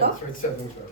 저 진짜 너무 좋아요.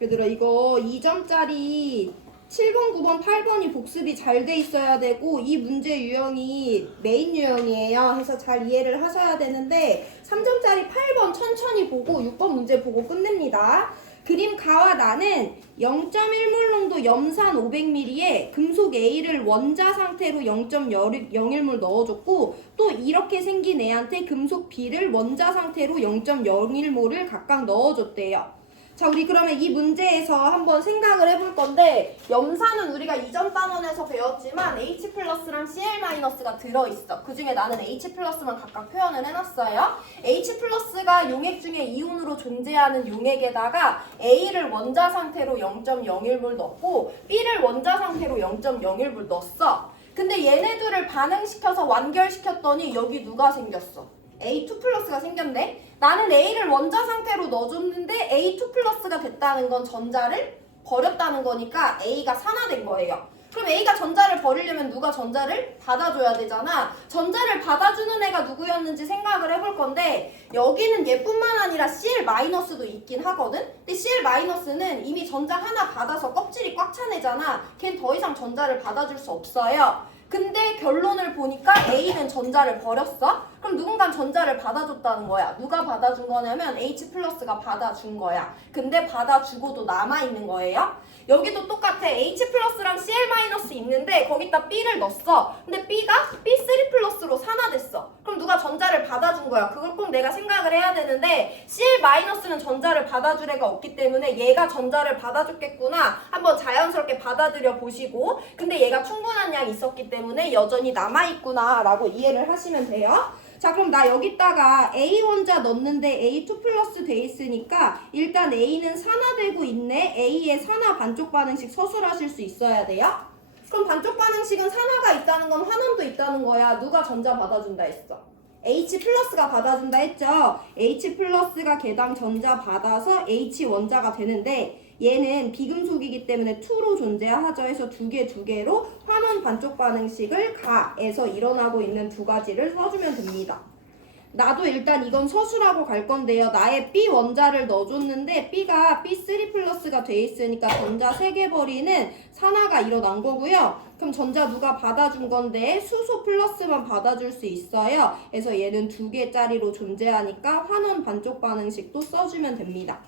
얘들아 이거 2점짜리 7번, 9번, 8번이 복습이 잘 돼 있어야 되고 이 문제 유형이 메인 유형이에요. 해서 잘 이해를 하셔야 되는데 3점짜리 8번 천천히 보고 6번 문제 보고 끝냅니다. 그림 가와 나는 0.1몰 농도 염산 500ml에 금속 A를 원자 상태로 0.01몰 넣어줬고 또 이렇게 생긴 애한테 금속 B를 원자 상태로 0.01몰을 각각 넣어줬대요. 자, 우리 그러면 이 문제에서 한번 생각을 해볼 건데 염산은 우리가 이전 단원에서 배웠지만 H 플러스랑 Cl 마이너스가 들어있어. 그 중에 나는 H 플러스만 각각 표현을 해놨어요. H 플러스가 용액 중에 이온으로 존재하는 용액에다가 A를 원자 상태로 0.01몰 넣고 B를 원자 상태로 0.01몰 넣었어. 근데 얘네들을 반응시켜서 완결시켰더니 여기 누가 생겼어? A2 플러스가 생겼네? 나는 A를 원자 상태로 넣어줬는데 A2 플러스가 됐다는 건 전자를 버렸다는 거니까 A가 산화된 거예요. 그럼 A가 전자를 버리려면 누가 전자를 받아줘야 되잖아. 전자를 받아주는 애가 누구였는지 생각을 해볼 건데 여기는 얘뿐만 아니라 Cl-도 있긴 하거든? 근데 Cl-는 이미 전자 하나 받아서 껍질이 꽉 찬 애잖아. 걘 더 이상 전자를 받아줄 수 없어요. 근데 결론을 보니까 A는 전자를 버렸어? 그럼 누군가 전자를 받아줬다는 거야. 누가 받아준 거냐면 H 플러스가 받아준 거야. 근데 받아주고도 남아있는 거예요. 여기도 똑같아. H 플러스랑 Cl 마이너스 있는데 거기다 B를 넣었어. 근데 B가 B3 플러스로 산화됐어. 그럼 누가 전자를 받아준 거야. 그걸 꼭 내가 생각을 해야 되는데 Cl 마이너스는 전자를 받아줄 애가 없기 때문에 얘가 전자를 받아줬겠구나. 한번 자연스럽게 받아들여 보시고 근데 얘가 충분한 양이 있었기 때문에 여전히 남아있구나 라고 이해를 하시면 돼요. 자, 그럼 나 여기다가 A 원자 넣었는데 A2 플러스 돼 있으니까 일단 A는 산화되고 있네. A의 산화 반쪽 반응식 서술하실 수 있어야 돼요. 그럼 반쪽 반응식은 산화가 있다는 건 환원도 있다는 거야. 누가 전자 받아준다 했어? H 플러스가 받아준다 했죠. H 플러스가 개당 전자 받아서 H 원자가 되는데 얘는 비금속이기 때문에 2로 존재하죠. 해서 두 개로 환원 반쪽 반응식을 가에서 일어나고 있는 두 가지를 써주면 됩니다. 나도 일단 이건 서술하고 갈 건데요. 나의 B 원자를 넣어줬는데 B가 B3 플러스가 돼 있으니까 전자 3개 버리는 산화가 일어난 거고요. 그럼 전자 누가 받아준 건데 수소 플러스만 받아줄 수 있어요. 그래서 얘는 2개짜리로 존재하니까 환원 반쪽 반응식도 써주면 됩니다.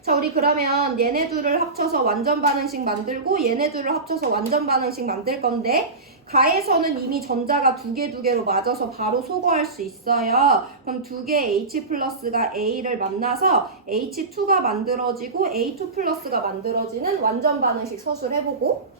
자, 우리 그러면 얘네 둘을 합쳐서 완전 반응식 만들고 얘네 둘을 합쳐서 완전 반응식 만들 건데 가에서는 이미 전자가 두 개로 맞아서 바로 소거할 수 있어요. 그럼 2개 H 플러스가 A를 만나서 H2가 만들어지고 A2 플러스가 만들어지는 완전 반응식 서술해보고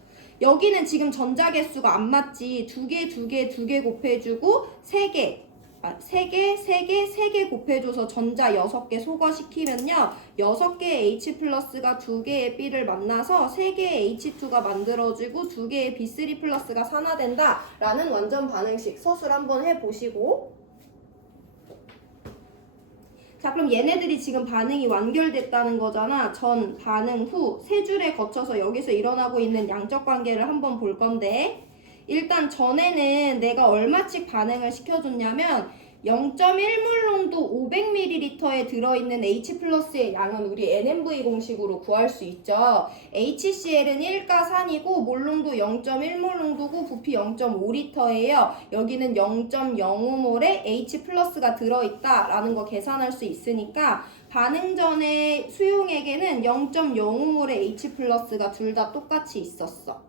여기는 지금 전자 개수가 안 맞지. 2개 곱해주고 3개 3개 곱해줘서 전자 6개 소거시키면요 6개의 H 플러스가 2개의 B를 만나서 3개의 H2가 만들어지고 2개의 B3 플러스가 산화된다 라는 완전 반응식 서술 한번 해보시고 자, 그럼 얘네들이 지금 반응이 완결됐다는 거잖아. 전, 반응, 후 세 줄에 거쳐서 여기서 일어나고 있는 양적 관계를 한번 볼 건데 일단 전에는 내가 얼마씩 반응을 시켜줬냐면 0.1몰 농도 500ml에 들어있는 H 플러스의 양은 우리 NMV 공식으로 구할 수 있죠. HCl은 1가산이고 몰농도 0.1몰 농도고 부피 0.5L예요. 여기는 0.05몰에 H 플러스가 들어있다라는 거 계산할 수 있으니까 반응 전에 수용액에는 0.05몰의 H 플러스가 둘 다 똑같이 있었어.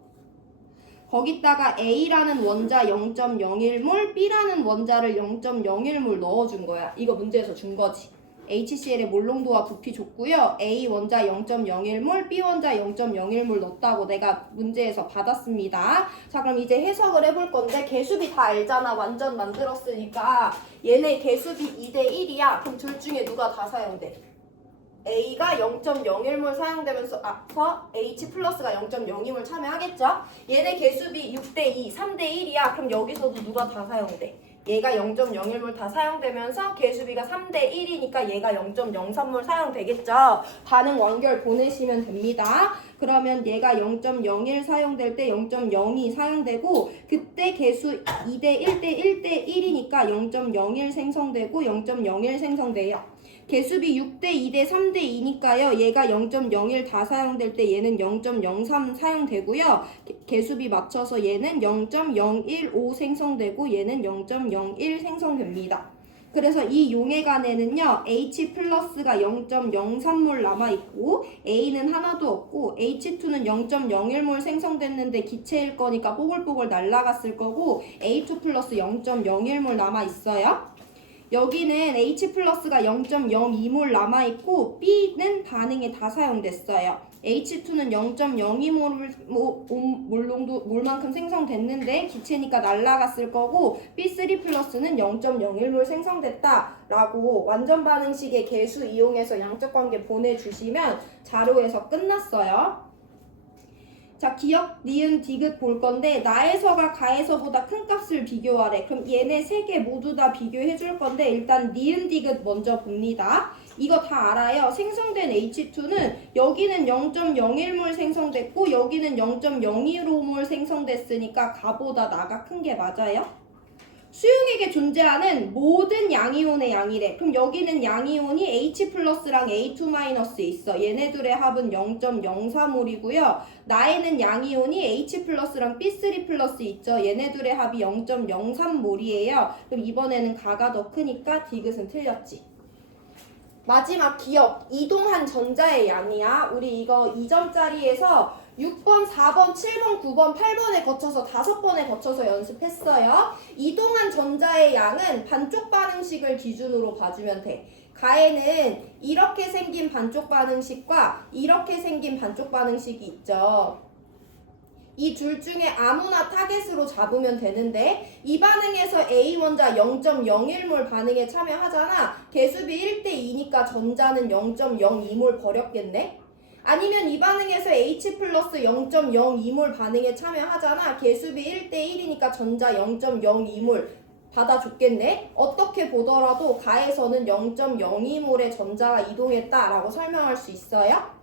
거기다가 A라는 원자 0.01몰, B라는 원자를 0.01몰 넣어준 거야. 이거 문제에서 준 거지. HCl의 몰농도와 부피 줬고요. A 원자 0.01몰, B 원자 0.01몰 넣었다고 내가 문제에서 받았습니다. 자, 그럼 이제 해석을 해볼 건데 개수비 다 알잖아. 완전 만들었으니까 얘네 개수비 2대 1이야. 그럼 둘 중에 누가 다 사용돼? A가 0.01몰 사용되면서 H 플러스가 0.02몰 참여하겠죠? 얘네 개수비 6대2, 3대 1이야. 그럼 여기서도 누가 다 사용돼? 얘가 0.01몰 다 사용되면서 개수비가 3대 1이니까 얘가 0.03몰 사용되겠죠. 반응 완결 보내시면 됩니다. 그러면 얘가 0.01 사용될 때 0.02 사용되고 그때 개수 2대 1대 1대 1이니까 0.01 생성되고 0.01 생성돼요. 개수비 6대 2대 3대 2니까요. 얘가 0.01 다 사용될 때 얘는 0.03 사용되고요. 개수비 맞춰서 얘는 0.015 생성되고 얘는 0.01 생성됩니다. 그래서 이 용해간에는요. H 플러스가 0.03몰 남아있고 A는 하나도 없고 H2는 0.01몰 생성됐는데 기체일 거니까 뽀글뽀글 날아갔을 거고 A2 플러스 0.01몰 남아있어요. 여기는 H 플러스가 0.02몰 남아있고 B는 반응에 다 사용됐어요. H2는 0.02몰만큼 생성됐는데 기체니까 날아갔을 거고 B3 플러스는 0.01몰 생성됐다라고 완전 반응식의 개수 이용해서 양적 관계 보내주시면 자료에서 끝났어요. 자, 기억, 니은, 디귿 볼 건데 나에서가 가에서보다 큰 값을 비교하래. 그럼 얘네 세 개 모두 다 비교해 줄 건데 일단 니은, 디귿 먼저 봅니다. 이거 다 알아요. 생성된 H2는 여기는 0.01몰 생성됐고 여기는 0.015몰 생성됐으니까 가보다 나가 큰 게 맞아요. 수용액에 존재하는 모든 양이온의 양이래. 그럼 여기는 양이온이 H 플러스랑 A2 마이너스 있어. 얘네들의 합은 0.04몰이고요. 나에는 양이온이 H 플러스랑 B3 플러스 있죠. 얘네들의 합이 0.03몰이에요. 그럼 이번에는 가가 더 크니까 디귿은 틀렸지. 마지막 기억, 이동한 전자의 양이야. 우리 이거 2점짜리에서 6번, 4번, 7번, 9번, 8번에 거쳐서 5번에 거쳐서 연습했어요. 이동한 전자의 양은 반쪽 반응식을 기준으로 봐주면 돼. 가에는 이렇게 생긴 반쪽 반응식과 이렇게 생긴 반쪽 반응식이 있죠. 이 둘 중에 아무나 타겟으로 잡으면 되는데 이 반응에서 A 원자 0.01몰 반응에 참여하잖아. 개수비 1대 2니까 전자는 0.02몰 버렸겠네. 아니면 이 반응에서 H 플러스 0.02몰 반응에 참여하잖아. 개수비 1대 1이니까 전자 0.02몰 받아줬겠네. 어떻게 보더라도 가에서는 0.02몰의 전자가 이동했다라고 설명할 수 있어요.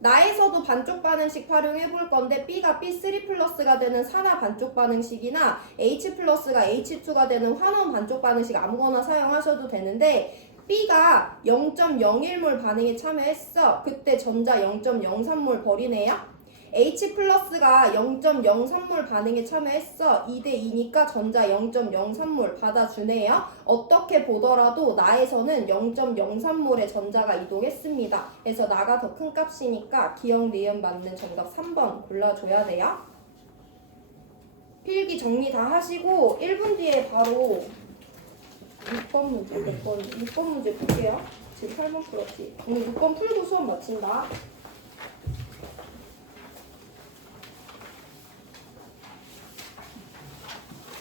나에서도 반쪽 반응식 활용해 볼 건데 B가 B3 플러스가 되는 산화 반쪽 반응식이나 H 플러스가 H2가 되는 환원 반쪽 반응식 아무거나 사용하셔도 되는데 B가 0.01몰 반응에 참여했어. 그때 전자 0.03몰 버리네요. H 플러스가 0.03몰 반응에 참여했어. 2대 2니까 전자 0.03몰 받아주네요. 어떻게 보더라도 나에서는 0.03몰의 전자가 이동했습니다. 그래서 나가 더 큰 값이니까 기억, 니은 맞는 정답 3번 골라줘야 돼요. 필기 정리 다 하시고 1분 뒤에 바로 6번 문제, 몇 번? 6번 문제 볼게요. 지금 8번 풀었지. 오늘 6번 풀고 수업 마친다.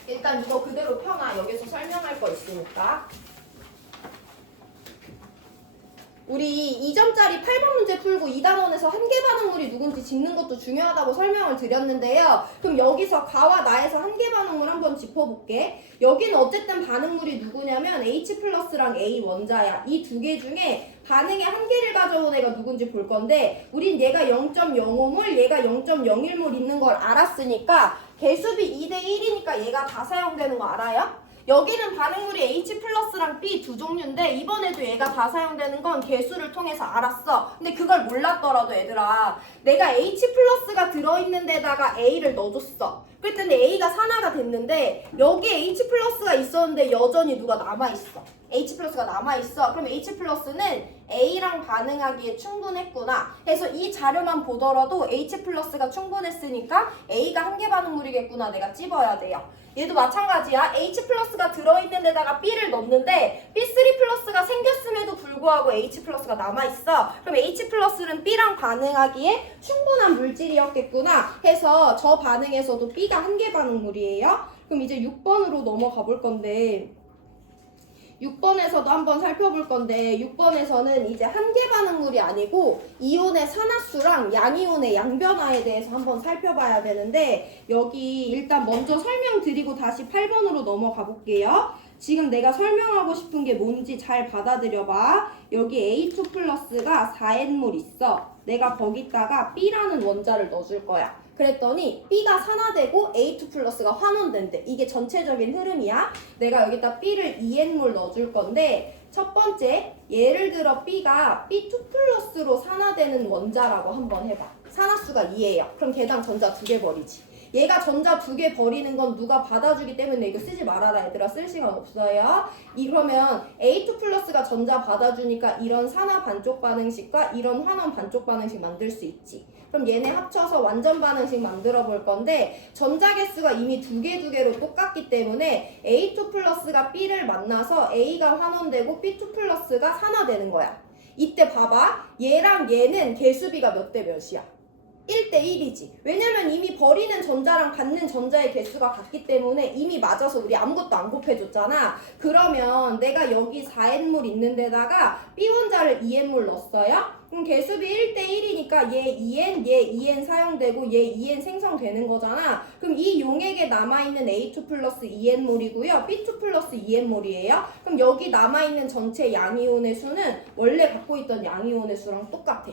일단 이거 그대로 펴놔. 여기서 설명할 거 있으니까. 우리 2점짜리 8번 문제 풀고 2단원에서 한계 반응물이 누군지 짚는 것도 중요하다고 설명을 드렸는데요. 그럼 여기서 가와 나에서 한계 반응물 한번 짚어볼게. 여기는 어쨌든 반응물이 누구냐면 H 플러스랑 A 원자야. 이 두 개 중에 반응의 한계를 가져온 애가 누군지 볼 건데 우린 얘가 0.05몰, 얘가 0.01몰 있는 걸 알았으니까 개수비 2대 1이니까 얘가 다 사용되는 거 알아요? 여기는 반응물이 H 플러스랑 B 두 종류인데 이번에도 얘가 다 사용되는 건 개수를 통해서 알았어. 근데 그걸 몰랐더라도 얘들아 내가 H 플러스가 들어있는 데다가 A를 넣어줬어. 그랬더니 A가 산화가 됐는데 여기에 H 플러스가 있었는데 여전히 누가 남아있어. H 플러스가 남아있어. 그럼 H 플러스는 A랑 반응하기에 충분했구나. 그래서 이 자료만 보더라도 H 플러스가 충분했으니까 A가 한계 반응물이겠구나 내가 찝어야 돼요. 얘도 마찬가지야. H 플러스가 들어있는 데다가 B를 넣는데 B3 플러스가 생겼음에도 불구하고 H 플러스가 남아있어. 그럼 H 플러스는 B랑 반응하기에 충분한 물질이었겠구나 해서 저 반응에서도 B가 한계 반응물이에요. 그럼 이제 6번으로 넘어가 볼 건데 6번에서도 한번 살펴볼 건데 6번에서는 이제 한계 반응물이 아니고 이온의 산화수랑 양이온의 양변화에 대해서 한번 살펴봐야 되는데 여기 일단 먼저 설명드리고 다시 8번으로 넘어가 볼게요. 지금 내가 설명하고 싶은 게 뭔지 잘 받아들여봐. 여기 A2 플러스가 4N몰 있어. 내가 거기다가 B라는 원자를 넣어줄 거야. 그랬더니 B가 산화되고 A2 플러스가 환원된대. 이게 전체적인 흐름이야. 내가 여기다 B를 2N몰 넣어줄 건데 첫 번째, 예를 들어 B가 B2 플러스로 산화되는 원자라고 한번 해봐. 산화수가 2예요. 그럼 걔당 전자 2개 버리지. 얘가 전자 2개 버리는 건 누가 받아주기 때문에 이거 쓰지 말아라 얘들아. 쓸 시간 없어요. 그러면 A2 플러스가 전자 받아주니까 이런 산화 반쪽 반응식과 이런 환원 반쪽 반응식 만들 수 있지. 그럼 얘네 합쳐서 완전 반응식 만들어 볼 건데 전자 개수가 이미 2개로 똑같기 때문에 A2 플러스가 B를 만나서 A가 환원되고 B2 플러스가 산화되는 거야. 이때 봐봐. 얘랑 얘는 개수비가 몇 대 몇이야? 1대 1이지. 왜냐면 이미 버리는 전자랑 받는 전자의 개수가 같기 때문에 이미 맞아서 우리 아무것도 안 곱해줬잖아. 그러면 내가 여기 4N몰 있는 데다가 B 원자를 2N몰 넣었어요. 그럼 개수비 1대 1이니까 얘 2N, 얘 2N 사용되고 얘 2N 생성되는 거잖아. 그럼 이 용액에 남아있는 A2 플러스 2N몰이고요. B2 플러스 2N몰이에요. 그럼 여기 남아있는 전체 양이온의 수는 원래 갖고 있던 양이온의 수랑 똑같아.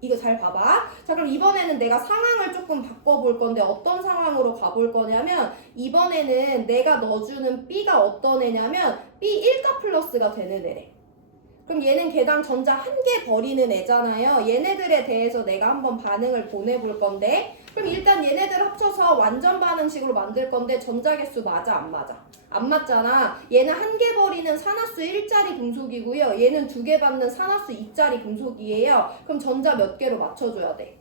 이거 잘 봐봐. 자, 그럼 이번에는 내가 상황을 조금 바꿔볼 건데 어떤 상황으로 가볼 거냐면 이번에는 내가 넣어주는 B가 어떤 애냐면 B 1가 플러스가 되는 애래. 그럼 얘는 걔당 전자 1개 버리는 애잖아요. 얘네들에 대해서 내가 한번 반응을 보내볼 건데 그럼 일단 얘네들 합쳐서 완전 반응식으로 만들 건데 전자 개수 맞아 안 맞아? 안 맞잖아. 얘는 1개 버리는 산화수 1짜리 금속이고요. 얘는 2개 받는 산화수 2짜리 금속이에요. 그럼 전자 몇 개로 맞춰줘야 돼?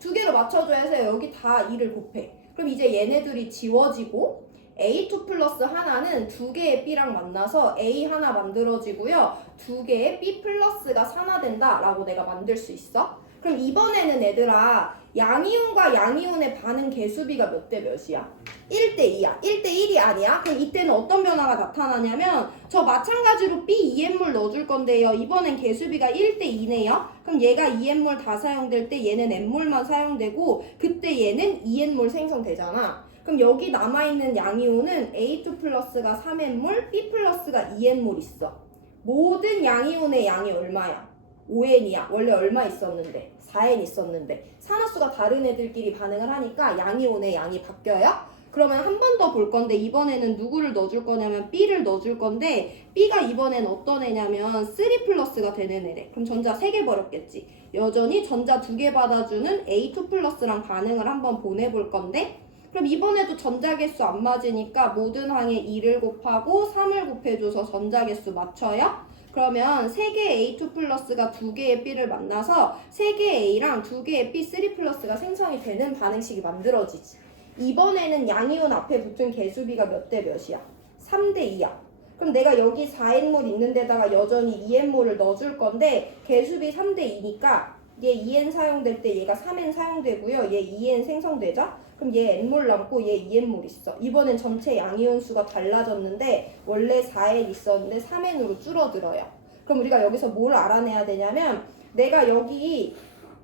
2개로 맞춰줘야 해서 여기 다 2를 곱해. 그럼 이제 얘네들이 지워지고 A2 플러스 하나는 2개의 B랑 만나서 A 하나 만들어지고요. 2개의 B 플러스가 산화된다 라고 내가 만들 수 있어. 그럼 이번에는 얘들아 양이온과 양이온의 반응 개수비가 몇 대 몇이야? 1대 2야. 1대 1이 아니야? 그럼 이때는 어떤 변화가 나타나냐면 저 마찬가지로 B 2N몰 넣어줄 건데요. 이번엔 개수비가 1대 2네요. 그럼 얘가 2N몰 다 사용될 때 얘는 N몰만 사용되고 그때 얘는 2N몰 생성되잖아. 그럼 여기 남아있는 양이온은 A2 플러스가 3N몰, B 플러스가 2N몰 있어. 모든 양이온의 양이 얼마야? 5N이야. 원래 얼마 있었는데? 4N 있었는데. 산화수가 다른 애들끼리 반응을 하니까 양이온의 양이 바뀌어요. 그러면 한 번 더 볼 건데 이번에는 누구를 넣어줄 거냐면 B를 넣어줄 건데 B가 이번엔 어떤 애냐면 3 플러스가 되는 애래. 그럼 전자 3개 버렸겠지. 여전히 전자 2개 받아주는 A2 플러스랑 반응을 한번 보내볼 건데 그럼 이번에도 전자개수 안 맞으니까 모든 항에 2를 곱하고 3을 곱해줘서 전자개수 맞춰요? 그러면 3개의 A2 플러스가 2개의 B를 만나서 3개의 A랑 2개의 B3 플러스가 생성이 되는 반응식이 만들어지지. 이번에는 양이온 앞에 붙은 개수비가 몇 대 몇이야? 3대 2야. 그럼 내가 여기 4N몰 있는 데다가 여전히 2N몰을 넣어줄 건데 개수비 3대 2니까 얘 2N 사용될 때 얘가 3N 사용되고요. 얘 2N 생성되죠? 그럼 얘 N몰 남고 얘 2N몰 있어. 이번엔 전체 양이온 수가 달라졌는데 원래 4N 있었는데 3N으로 줄어들어요. 그럼 우리가 여기서 뭘 알아내야 되냐면 내가 여기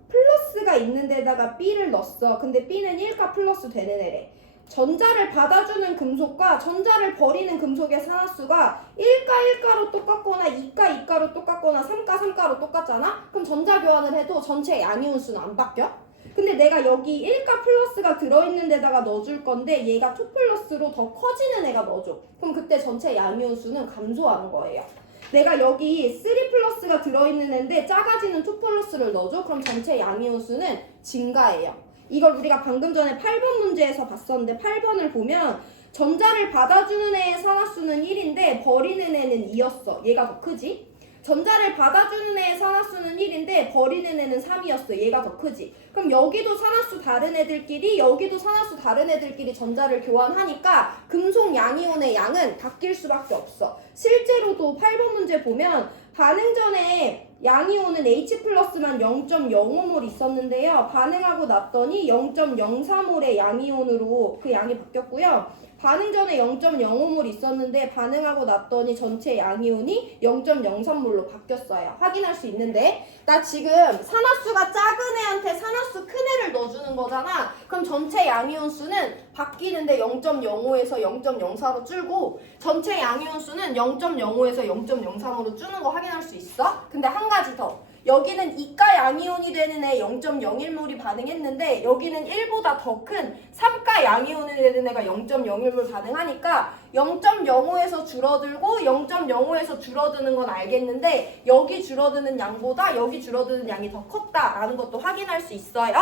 플러스가 있는 데다가 B를 넣었어. 근데 B는 1가 플러스 되는 애래. 전자를 받아주는 금속과 전자를 버리는 금속의 산화수가 1가 1가로 똑같거나 2가 2가로 똑같거나 3가 3가로 똑같잖아? 그럼 전자 교환을 해도 전체 양이온 수는 안 바뀌어? 근데 내가 여기 1가 플러스가 들어있는 데다가 넣어줄 건데 얘가 2 플러스로 더 커지는 애가 넣어줘. 그럼 그때 전체 양이온 수는 감소하는 거예요. 내가 여기 3 플러스가 들어있는 애인데 작아지는 2 플러스를 넣어줘. 그럼 전체 양이온 수는 증가해요. 이걸 우리가 방금 전에 8번 문제에서 봤었는데 8번을 보면 전자를 받아주는 애의 산화수는 1인데 버리는 애는 2였어. 얘가 더 크지? 전자를 받아주는 애의 산화수는 1인데 버리는 애는 3이었어. 얘가 더 크지? 그럼 여기도 산화수 다른 애들끼리 여기도 산화수 다른 애들끼리 전자를 교환하니까 금속 양이온의 양은 바뀔 수밖에 없어. 실제로도 8번 문제 보면 반응 전에 양이온은 H 플러스만 0.05몰 있었는데요. 반응하고 났더니 0.04몰의 양이온으로 그 양이 바뀌었고요. 반응 전에 0.05몰 있었는데 반응하고 났더니 전체 양이온이 0.03몰로 바뀌었어요. 확인할 수 있는데 나 지금 산화수가 작은 애한테 산화수 큰 애를 넣어주는 거잖아. 그럼 전체 양이온 수는 바뀌는데 0.05에서 0.04로 줄고 전체 양이온 수는 0.05에서 0.03으로 주는 거 확인할 수 있어? 근데 한 가지 더. 여기는 이가 양이온이 되는 애 0.01몰이 반응했는데 여기는 1보다 더 큰 3가 양이온이 되는 애가 0.01몰 반응하니까 0.05에서 줄어들고 0.05에서 줄어드는 건 알겠는데 여기 줄어드는 양보다 여기 줄어드는 양이 더 컸다라는 것도 확인할 수 있어요.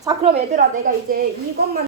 자, 그럼 얘들아 내가 이제 이것만